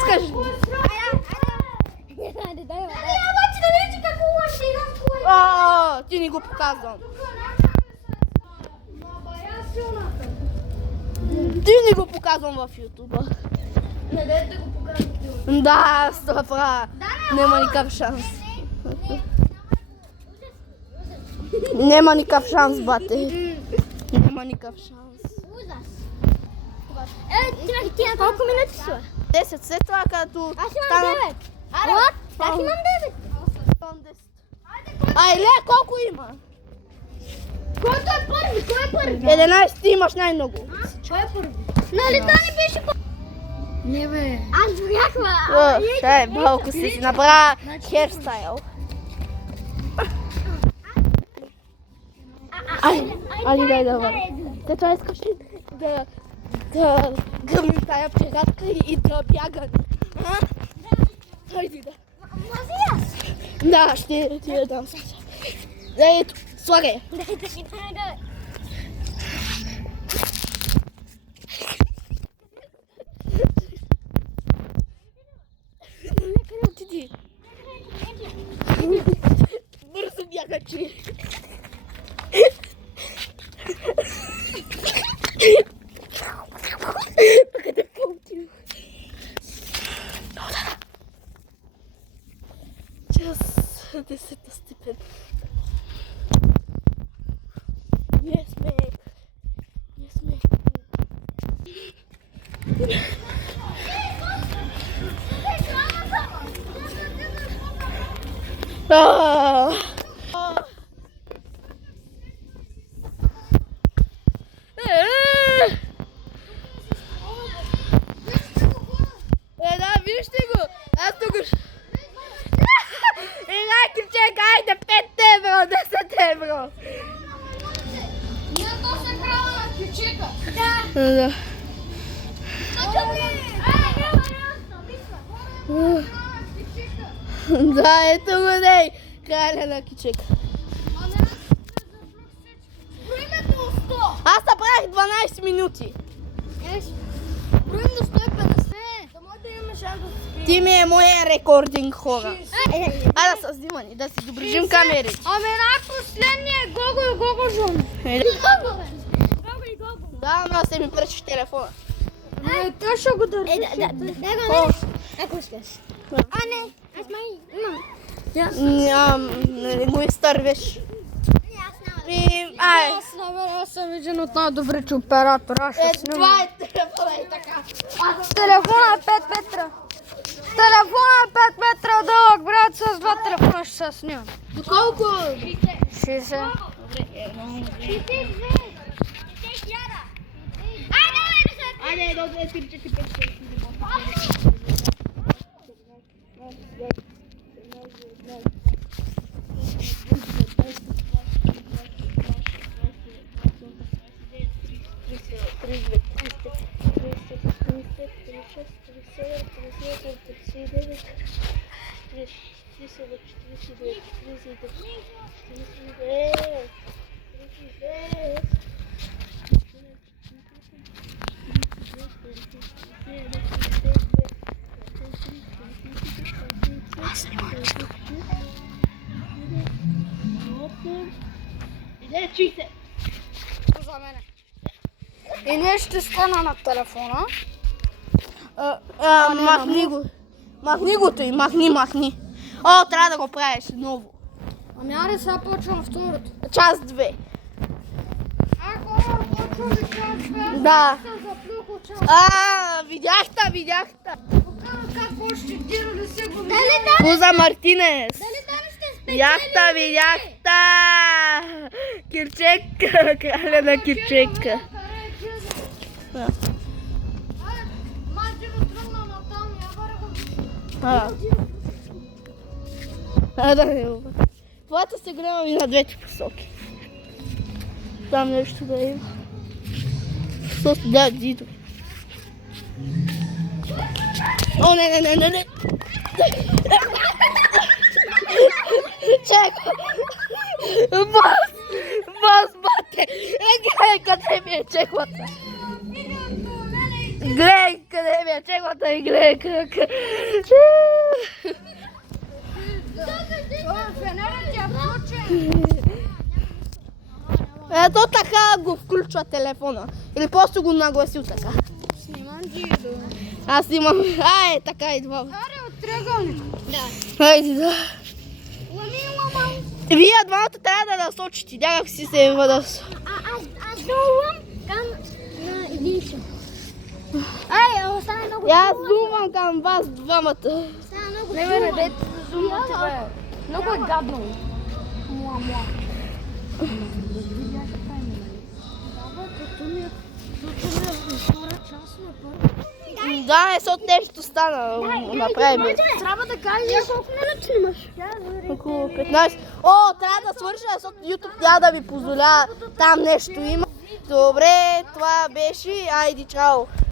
искаш? Айде, дай, обаче да видиш какво ще играм с кое. Ти ни го показвам. Ти ни го показвам в ютуба. Не, дайте го показвам. Да, стопра. Нема никакъв шанс. Нема никакъв шанс, бате. Нема никакъв шанс. Ти на колко минути си? 10, след това като... Аз имам 9. What? Аз имам 9. Айле, колко има? Който е първи? Кой е първи? 11 ти имаш най-много. Кой е първи? Нали това не беше първи? Не бе. Аз бяхме. Чай, малко си направя херстайл. Али, дай да бъде. Те това искаш ли да гърнем тая пиратка и да бягаме? Хайде да. Може и аз? Да, ще ти я дам сега. Ето, слагай. Дай. Къде отиди? Бързо бягачи. Къде по-отидох? Just 10-та степен. Yes, mate. Yes, mate. Да, вижте го! Аз тук... Кричек, айде 5 евро, 10 евро! Не, то се крава на ключика. Да. Да, ето го ней! Краля на кичек. Броимето 100. Аз направих 12 минути. Броим до 150. Да може да имаме шанс да се спи. Ти ми е моя рекординг, хора. А да се снимани, да си доближим камерите. Ами най-последния е Гого и Гого Жон. Гого и Гого. Да, но се ми пръчиш телефона. Той ще го държи. Дай го на ако искаш. Не, аз май имам. Не го изтървеш. Аз съм един от най-добрите оператора. Това е телефона и така. Телефона е 5 метра. Телефона е 5 метра дълъг, брат, с два телефона ще се снимам. Доколко? 60. Айде, до 2, 3, 4, 5, 6, 30. За мене. И не ще стана на телефона. Махни го. Махни го той, махни. О, трябва да го правиш ново. Ами аре сега почвам второто. Час 2. Ако почвам час 2, Да. съм заплюхал час. Видях. Покажа как още дира да се го Куза Мартинес. Дали там ще спечели? Видях. Кирчек, краля на Кирчека. Мачево тръгна натам, я вървам. Да не го. Твоята се гледам и на двете посоки. Там нещо да има. Да, Дидо. О, не. Чакай. Бас, бате. Къде ми е чеклата? Гледай къде ми е чеглата и гледай как. Фенерът е включен. Ето така го включва телефона. Или просто го нагласил така. Снимам Джидо. Аз имам... Ай, така идва. Аре, от триъгълник. Хайде да. Лами ламам. Вие двамата трябва да насочите. Някак си се въдас. Аз зумвам към на единче. Ай, остана много. Аз зумвам към вас двамата. Остана много. Не бе, дете да зумвате, бе. Много е гадно. Да, защото нещо стана. Направим. Трябва да кажеш колко минути имаш. Около 15. О, трябва да свърша, защото YouTube няма да ми позволява. Там нещо има. Добре, това беше. Айди, чао.